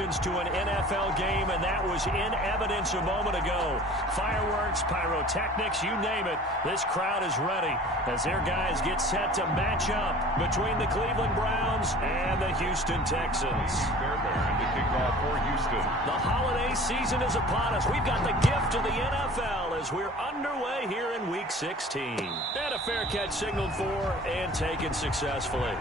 emotions to an NFL game, and that was in evidence a moment ago. Fireworks, pyrotechnics, you name it. This crowd is ready as their guys get set to match up between the Cleveland Browns and the Houston Texans. And the kickoff for Houston. The holiday season is upon us. We've got the gift of the NFL as we're underway here in Week 16. And a fair catch signaled for and taken successfully.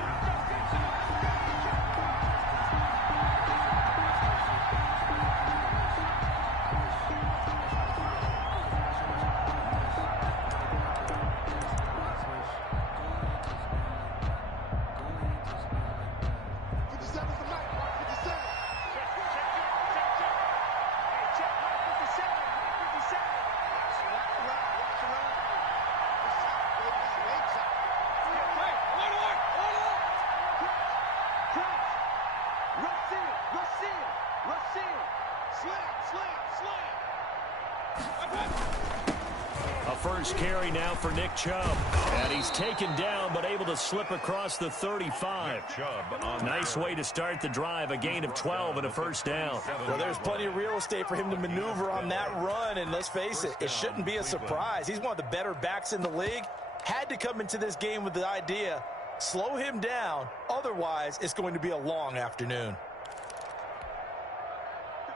First carry now for Nick Chubb. And he's taken down but able to slip across the 35. Nice way to start the drive. A gain of 12 and a first down. Well, there's plenty of real estate for him to maneuver on that run. And let's face it, it shouldn't be a surprise. He's one of the better backs in the league. Had to come into this game with the idea, slow him down. Otherwise, it's going to be a long afternoon.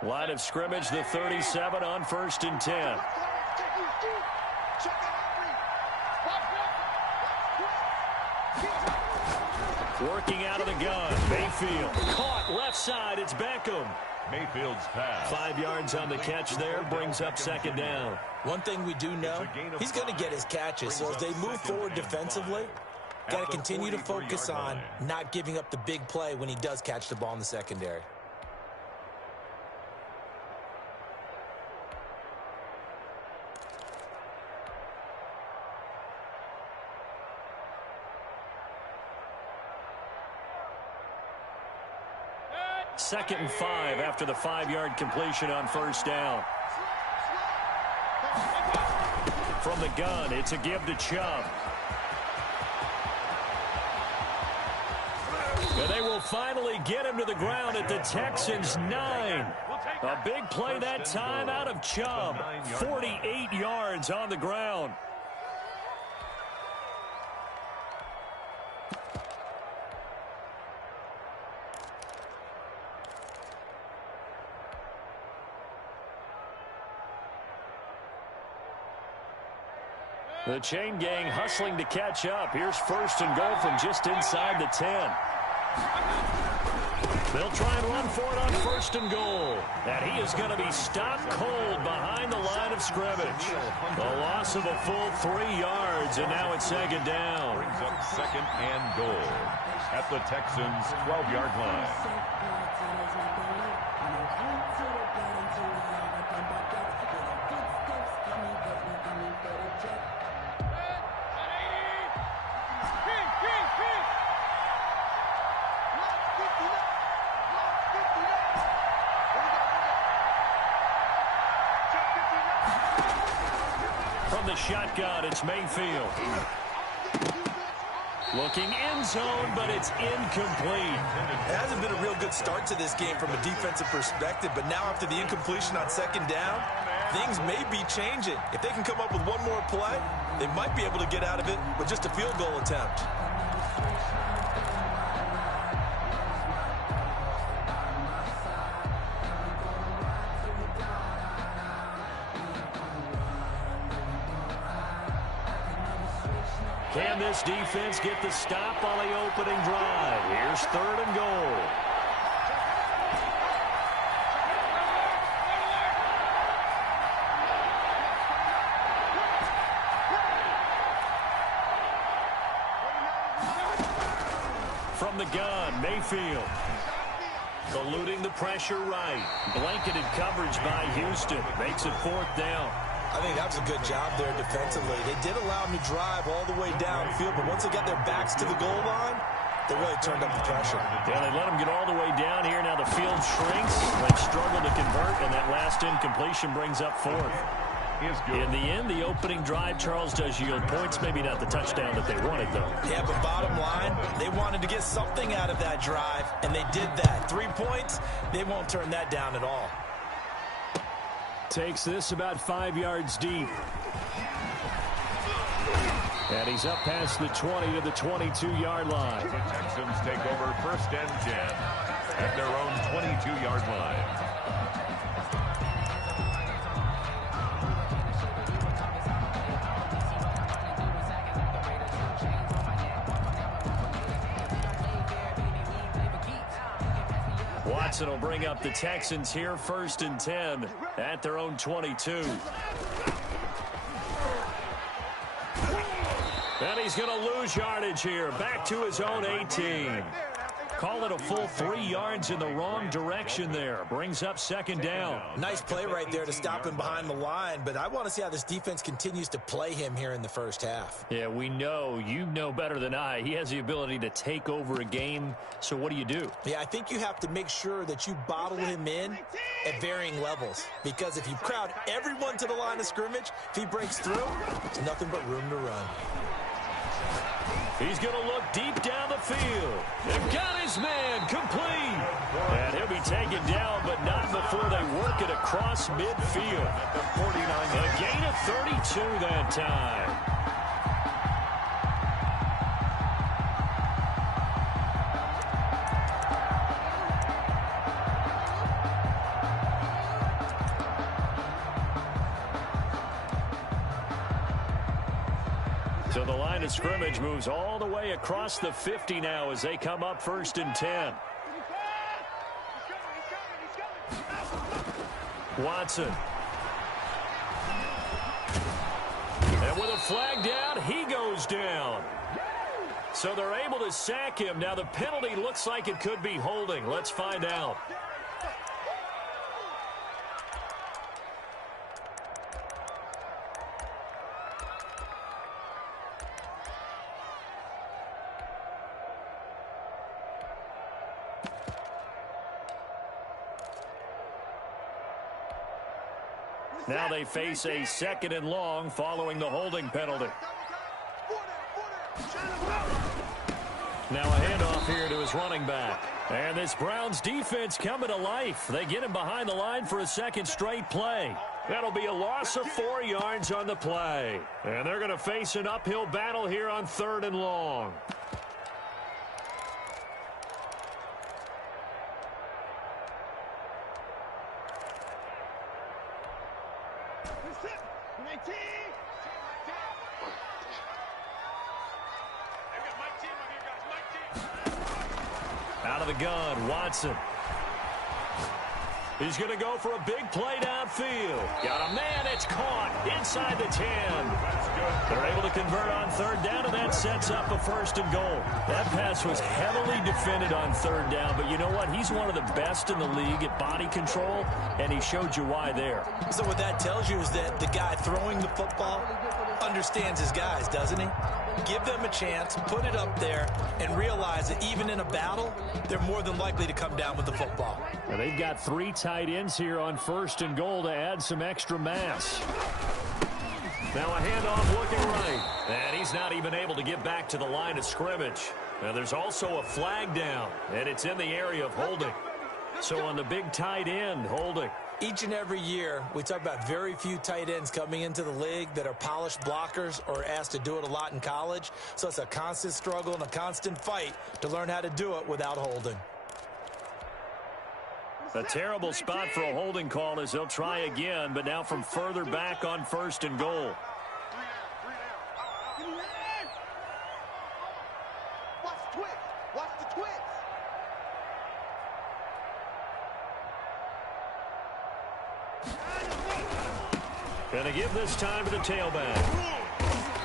Line of scrimmage, the 37 on 1st and 10. Working out of the gun, Mayfield. Caught left side, it's Beckham. Mayfield's pass. 5 yards on the catch there, brings up second down. One thing we do know, he's going to get his catches. So as they move forward defensively, got to continue to focus on not giving up the big play when he does catch the ball in the secondary. Second and 5 after the 5-yard completion on first down. From the gun, it's a give to Chubb. And they will finally get him to the ground at the Texans' 9. A big play that time out of Chubb. 48 yards on the ground. The chain gang hustling to catch up. Here's 1st and goal from just inside the 10. They'll try and run for it on 1st and goal. And he is going to be stopped cold behind the line of scrimmage. A loss of a full 3 yards, and now it's second down. Brings up 2nd and goal at the Texans' 12-yard line. From the shotgun, it's Mayfield. Looking end zone, but it's incomplete. It hasn't been a real good start to this game from a defensive perspective, but now after the incompletion on second down, things may be changing. If they can come up with one more play, they might be able to get out of it with just a field goal attempt. Can this defense get the stop on the opening drive? Here's 3rd and goal. From the gun, Mayfield. Eluding the pressure right. Blanketed coverage by Houston. Makes it 4th down. I think that was a good job there defensively. They did allow him to drive all the way downfield, but once they got their backs to the goal line, they really turned up the pressure. Yeah, they let him get all the way down here. Now the field shrinks. They've struggled to convert, and that last incompletion brings up 4th. is good. In the end, the opening drive, Charles, does yield points. Maybe not the touchdown that they wanted, though. Yeah, but bottom line, they wanted to get something out of that drive, and they did that. 3 points, they won't turn that down at all. Takes this about 5 yards deep. And he's up past the 20 to the 22-yard line. The Texans take over 1st and 10 at their own 22-yard line. Watson will bring up the Texans here 1st and 10 at their own 22. And he's going to lose yardage here. Back to his own 18. Call it a full 3 yards in the wrong direction there. Brings up 2nd down. Nice play right there to stop him behind the line, but I want to see how this defense continues to play him here in the first half. Yeah, we know. You know better than I. He has the ability to take over a game, so what do you do? Yeah, I think you have to make sure that you bottle him in at varying levels, because if you crowd everyone to the line of scrimmage, if he breaks through, there's nothing but room to run. He's going to look deep down the field. They've got his man complete. And he'll be taken down, but not before they work it across midfield. At the 49. A gain of 32 that time. So the line of scrimmage moves all the way across the 50 now as they come up 1st and 10. Watson. And with a flag down, he goes down. So they're able to sack him. Now the penalty looks like it could be holding. Let's find out. Now they face a 2nd and long following the holding penalty. Now a handoff here to his running back. And this Browns defense coming to life. They get him behind the line for a 2nd straight play. That'll be a loss of 4 yards on the play. And they're going to face an uphill battle here on 3rd and long. Out of the gun, Watson. He's going to go for a big play downfield. Got a man, it's caught inside the 10. That's good. They're able to convert on 3rd down, and that sets up a 1st and goal. That pass was heavily defended on 3rd down, but you know what? He's one of the best in the league at body control, and he showed you why there. So what that tells you is that the guy throwing the football understands his guys, doesn't he? Give them a chance, put it up there, and realize that even in a battle, they're more than likely to come down with the football. Now they've got 3 tight ends here on 1st and goal to add some extra mass. Now a handoff looking right. And he's not even able to get back to the line of scrimmage. Now there's also a flag down, and it's in the area of holding. So on the big tight end, holding. Each and every year, we talk about very few tight ends coming into the league that are polished blockers or asked to do it a lot in college. So it's a constant struggle and a constant fight to learn how to do it without holding. A terrible spot for a holding call as they'll try again, but now from further back on 1st and goal. Going to give this time to the tailback.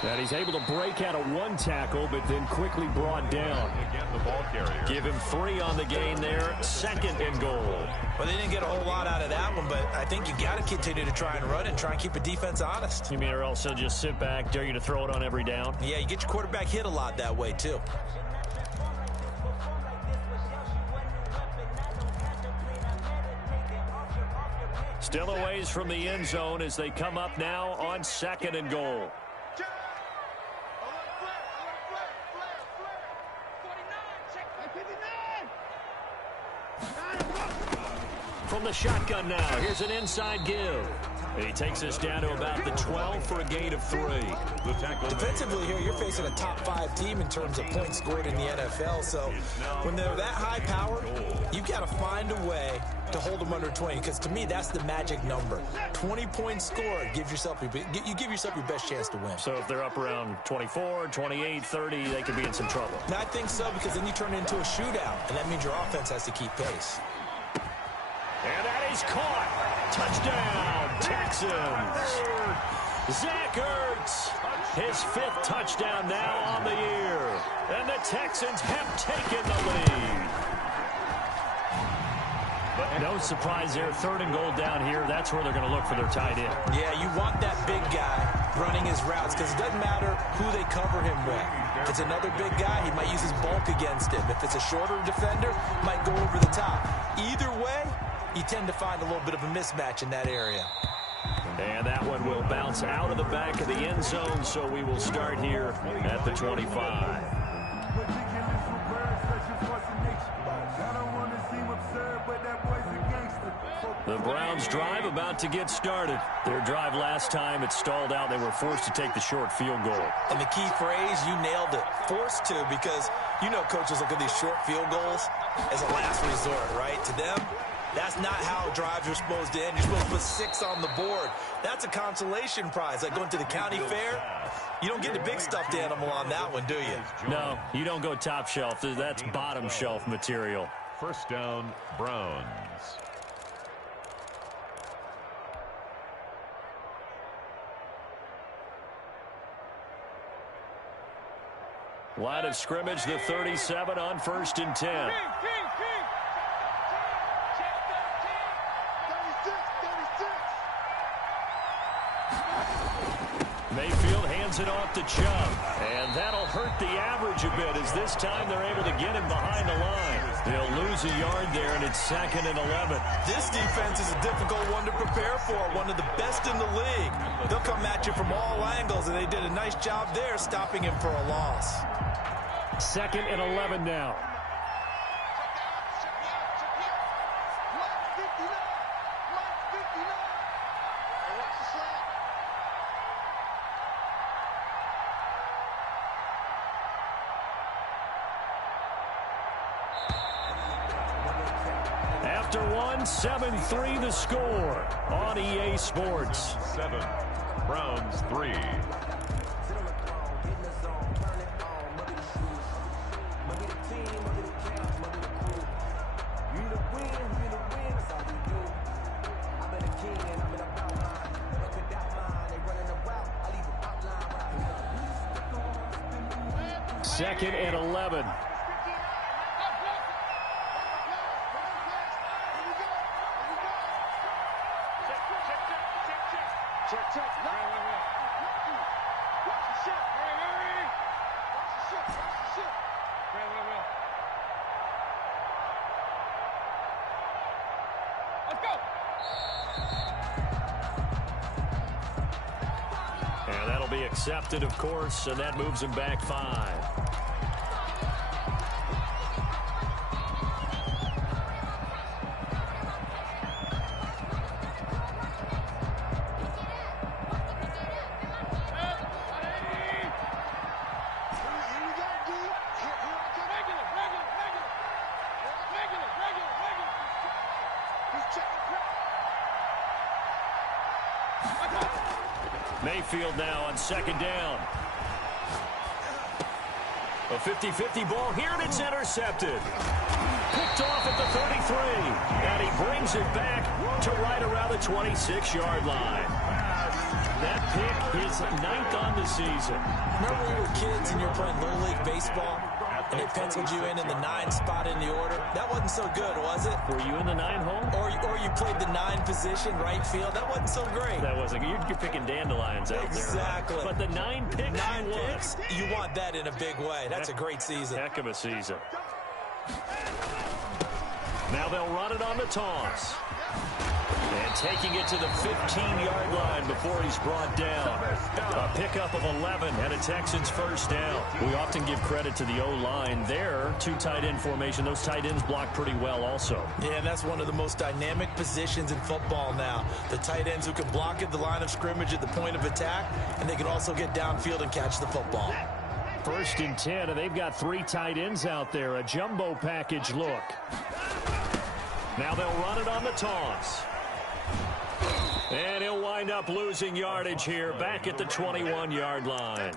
And he's able to break out of 1 tackle, but then quickly brought down. Again, the ball carrier. Give him 3 on the gain there. 2nd and goal. Well, they didn't get a whole lot out of that one, but I think you got to continue to try and run and try and keep a defense honest. You mean or else they'll just sit back, dare you to throw it on every down? Yeah, you get your quarterback hit a lot that way, too. Still a ways from the end zone as they come up now on 2nd and goal. From the shotgun now, here's an inside give. He takes us down to about the 12 for a gain of 3. Defensively here, you're facing a top 5 team in terms of points scored in the NFL. So when they're that high power, you've got to find a way to hold them under 20. Because to me, that's the magic number. 20 points scored, you give yourself your best chance to win. So if they're up around 24, 28, 30, they could be in some trouble. And I think so, because then you turn it into a shootout, and that means your offense has to keep pace. And that is caught. Touchdown, Texans. Zach Ertz, his 5th touchdown now on the year. And the Texans have taken the lead. But no surprise there, 3rd and goal down here. That's where they're going to look for their tight end. Yeah, you want that big guy running his routes because it doesn't matter who they cover him with. If it's another big guy, he might use his bulk against him. If it's a shorter defender, he might go over the top. Either way, you tend to find a little bit of a mismatch in that area. And that one will bounce out of the back of the end zone, so we will start here at the 25. The Browns drive about to get started. Their drive last time, it stalled out. They were forced to take the short field goal. And the key phrase, you nailed it, forced to, because you know coaches look at these short field goals as a last resort, right? To them, that's not how drives are supposed to end. You're supposed to put 6 on the board. That's a consolation prize. Like going to the county fair, you don't get the big stuffed animal on that one, do you? No, you don't go top shelf. That's bottom shelf material. 1st down, Browns. Line of scrimmage, the 37 on 1st and 10. Mayfield hands it off to Chubb. And that'll hurt the average a bit as this time they're able to get him behind the line. They'll lose a yard there, and it's 2nd and 11. This defense is a difficult one to prepare for, one of the best in the league. They'll come at you from all angles, and they did a nice job there stopping him for a loss. 2nd and 11 now. After one, 7-3 the score on EA Sports. 7, Browns 3. Second and 11. And that'll be accepted, of course, and that moves him back 5. Mayfield now on 2nd down. A 50-50 ball here, and it's intercepted. Picked off at the 33. And he brings it back to right around the 26-yard line. That pick is 9th on the season. Remember when we were kids and you were playing Little League Baseball? And they penciled you in the 9 spot in the order. That wasn't so good, was it? Were you in the 9 hole? Or you played the 9 position, right field. That wasn't so great. That wasn't. You're picking dandelions out exactly. there. Right? But the 9 picks, 9 picks, you want that in a big way. That's a great season. Heck of a season. Now they'll run it on the toss. And taking it to the 15-yard line before he's brought down. A pickup of 11 and a Texans first down. We often give credit to the O-line. There, two tight end formation. Those tight ends block pretty well also. Yeah, and that's one of the most dynamic positions in football now. The tight ends who can block at the line of scrimmage at the point of attack, and they can also get downfield and catch the football. 1st and 10, and they've got 3 tight ends out there. A jumbo package look. Now they'll run it on the toss. And he'll wind up losing yardage here back at the 21-yard line.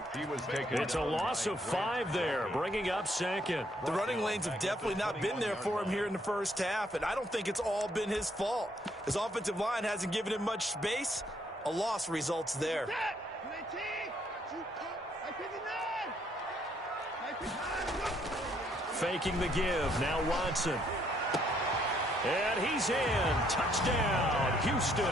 It's a loss of 5 there, bringing up 2nd. The running lanes have definitely not been there for him here in the first half, and I don't think it's all been his fault. His offensive line hasn't given him much space. A loss results there. Faking the give. Now Watson. And he's in. Touchdown, Houston.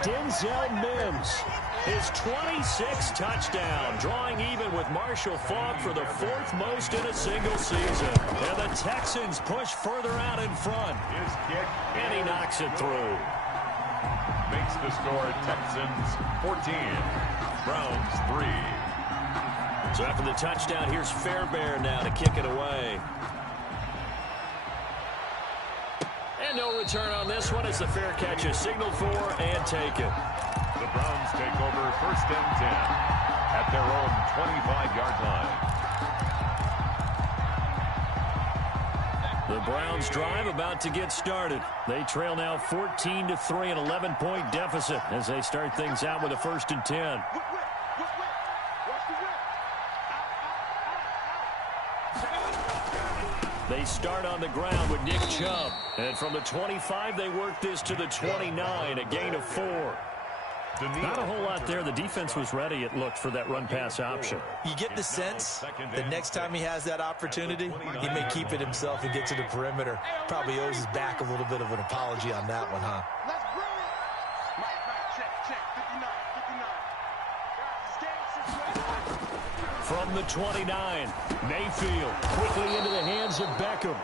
Denzel Mims, his 26th touchdown, drawing even with Marshall Faulk for the 4th most in a single season. And the Texans push further out in front. His kick. And he knocks it through. Makes the score Texans 14, Browns 3. So after the touchdown, here's Fairbairn now to kick it away. And no return on this one as the fair catch is signaled for and taken. The Browns take over 1st and 10 at their own 25-yard line. The Browns drive about to get started. They trail now 14-3, an 11-point deficit as they start things out with a 1st and 10. They start on the ground with Nick Chubb. And from the 25, they work this to the 29, a gain of 4. Not a whole lot there. The defense was ready, it looked, for that run-pass option. You get the sense the next time he has that opportunity, he may keep it himself and get to the perimeter. Probably owes his back a little bit of an apology on that one, huh? From the 29, Mayfield quickly into the hands of Beckham.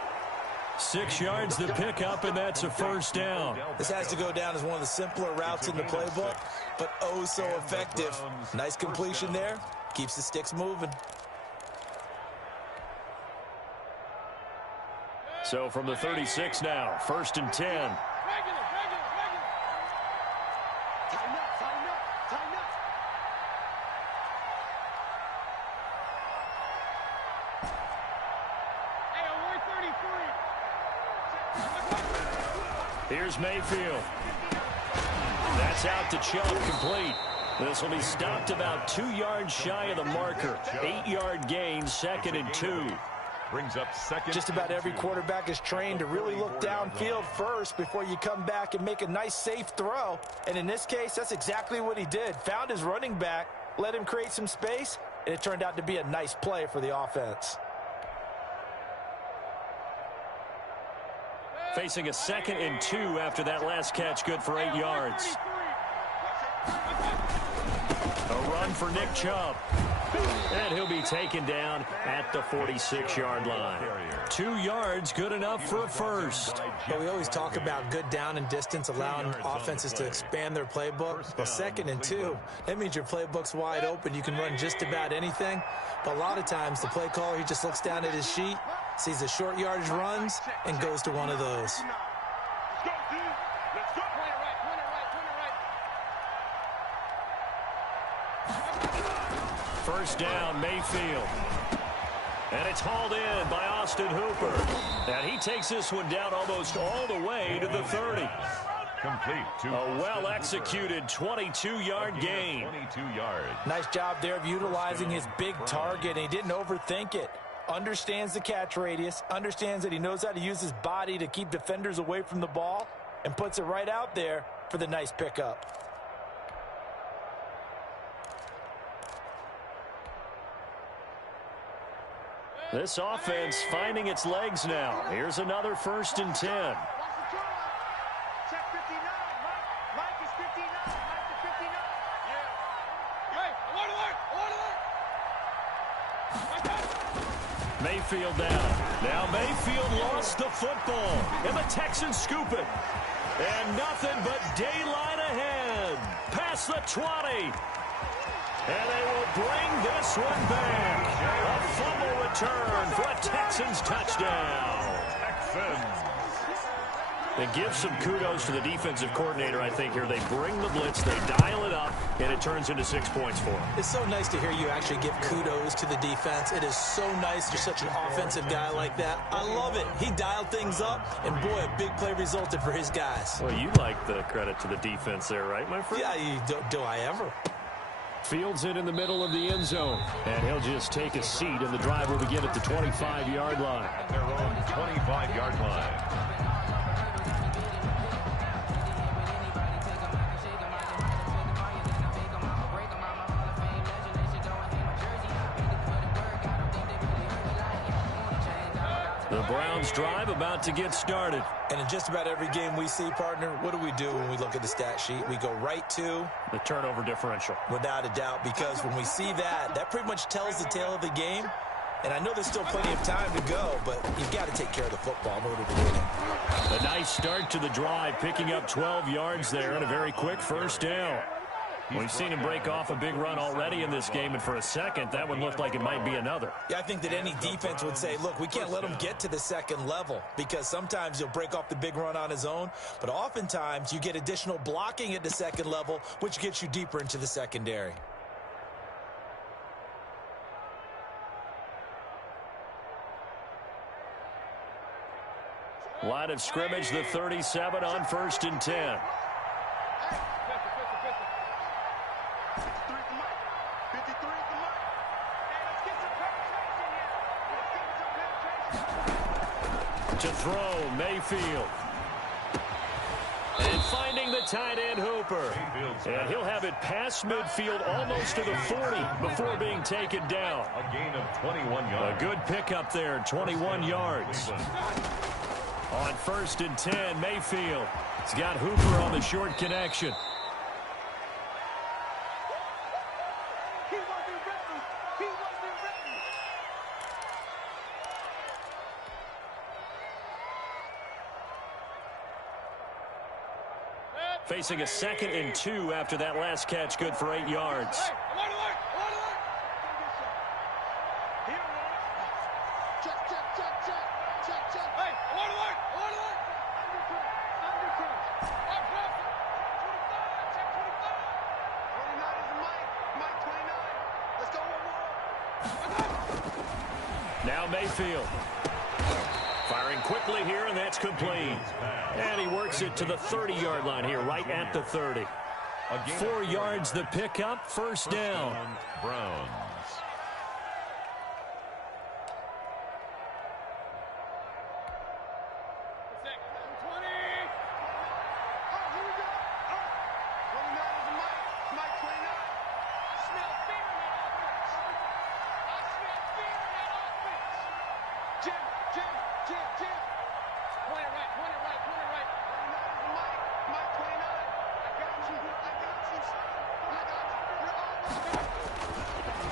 6 yards the pickup, and that's a 1st down. This has to go down as one of the simpler routes in the playbook, but oh so effective. Nice completion there. Keeps the sticks moving. So from the 36 now, 1st and 10. Here's Mayfield. That's out to Chubb, complete. This will be stopped about 2 yards shy of the marker. 8-yard gain, 2nd and 2. Brings up 2nd. Just about every quarterback is trained to really look downfield first before you come back and make a nice, safe throw. And in this case, that's exactly what he did. Found his running back, let him create some space, and it turned out to be a nice play for the offense. Facing a 2nd and 2 after that last catch, good for 8 yards. A run for Nick Chubb. And he'll be taken down at the 46-yard line. 2 yards, good enough for a 1st. But we always talk about good down and distance, allowing offenses to expand their playbook. Well, 2nd and 2, that means your playbook's wide open. You can run just about anything. But a lot of times, the play caller, he just looks down at his sheet, sees the short yardage runs, and goes to one of those. First down, Mayfield. And it's hauled in by Austin Hooper. And he takes this one down almost all the way to the 30. Complete. A well-executed 22-yard gain. 22 yards. Nice job there of utilizing his big target. He didn't overthink it. Understands the catch radius, understands that he knows how to use his body to keep defenders away from the ball, and puts it right out there for the nice pickup. This offense finding its legs now. Here's another 1st and 10. Mayfield down. Now Mayfield lost the football, and the Texans scoop it. And nothing but daylight ahead. Past the 20. And they will bring this one back. A fumble return for a Texans touchdown. Texans. They give some kudos to the defensive coordinator, I think, here. They bring the blitz, they dial it up, and it turns into 6 points for them. It's so nice to hear you actually give kudos to the defense. It is so nice. You're such an offensive guy like that. I love it. He dialed things up, and boy, a big play resulted for his guys. Well, you like the credit to the defense there, right, my friend? Yeah, do I ever? Fields it in the middle of the end zone, and he'll just take a seat, and the drive will begin at the 25-yard line. Their own 25-yard line. The Browns drive about to get started. And in just about every game we see, partner, what do we do when we look at the stat sheet? We go right to the turnover differential. Without a doubt, because when we see that, that pretty much tells the tale of the game. And I know there's still plenty of time to go, but you've got to take care of the football in order to win it. A nice start to the drive, picking up 12 yards there and a very quick first down. We've seen him break off a big run already in this game, and for a second, that one looked like it might be another. Yeah, I think that any defense would say, look, we can't let him get to the second level, because sometimes he'll break off the big run on his own, but oftentimes you get additional blocking at the second level, which gets you deeper into the secondary. Line of scrimmage, the 37 on 1st and 10. To throw, Mayfield. And finding the tight end, Hooper. And he'll have it past midfield almost to the 40 before being taken down. A gain of 21 yards. A good pickup there, 21 yards. On 1st and 10, Mayfield. He's got Hooper on the short connection. Facing a 2nd and 2 after that last catch, good for 8 yards. Now Mayfield. Firing quickly here, and that's complete. And he works it to the 30-yard line here, right at the 30. 4 yards the pickup, first down. Browns.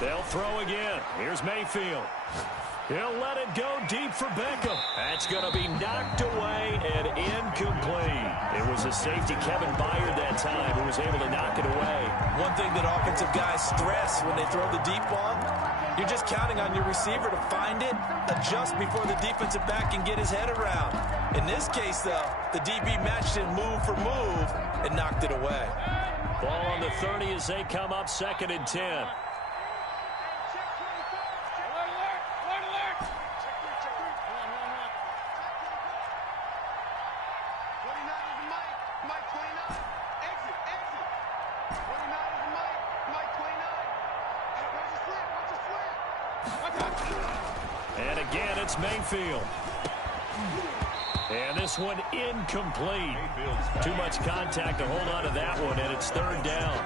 They'll throw again. Here's Mayfield. He'll let it go deep for Beckham. That's going to be knocked away and incomplete. It was a safety, Kevin Byard, that time, who was able to knock it away. One thing that offensive guys stress when they throw the deep ball, you're just counting on your receiver to find it, adjust before the defensive back can get his head around. In this case, though, the DB matched it move for move and knocked it away. Ball on the 30 as they come up 2nd and 10. And again, it's Mayfield. And this one incomplete. Too much contact to hold on to that one, and it's 3rd down.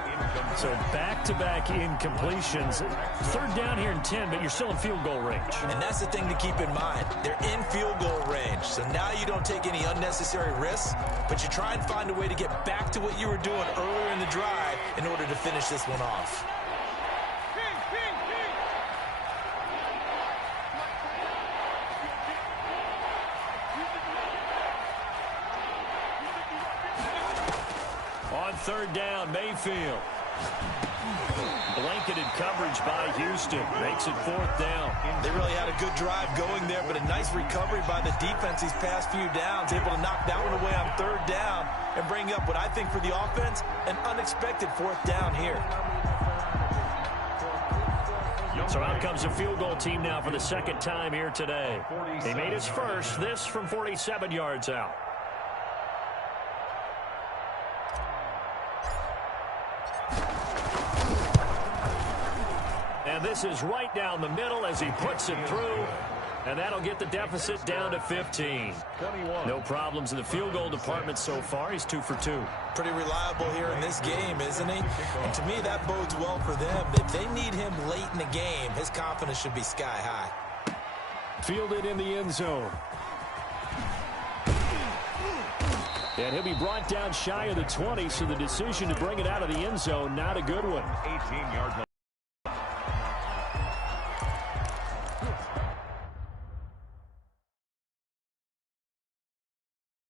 So back-to-back incompletions. 3rd down here in 10, but you're still in field goal range. And that's the thing to keep in mind. They're in field goal range. So now you don't take any unnecessary risks, but you try and find a way to get back to what you were doing earlier in the drive in order to finish this one off. third down, Mayfield. Blanketed coverage by Houston. Makes it fourth down. They really had a good drive going there, but a nice recovery by the defense these past few downs. Able to knock that one away on third down and bring up what I think for the offense, an unexpected fourth down here. So out comes a field goal team now for the second time here today. He made his first, this from 47 yards out. And this is right down the middle as he puts it through. And that'll get the deficit down to 15. No problems in the field goal department so far. He's 2 for 2. Pretty reliable here in this game, isn't he? And to me, that bodes well for them. If they need him late in the game, his confidence should be sky high. Fielded in the end zone. And he'll be brought down shy of the 20, so the decision to bring it out of the end zone, not a good one. 18 yards.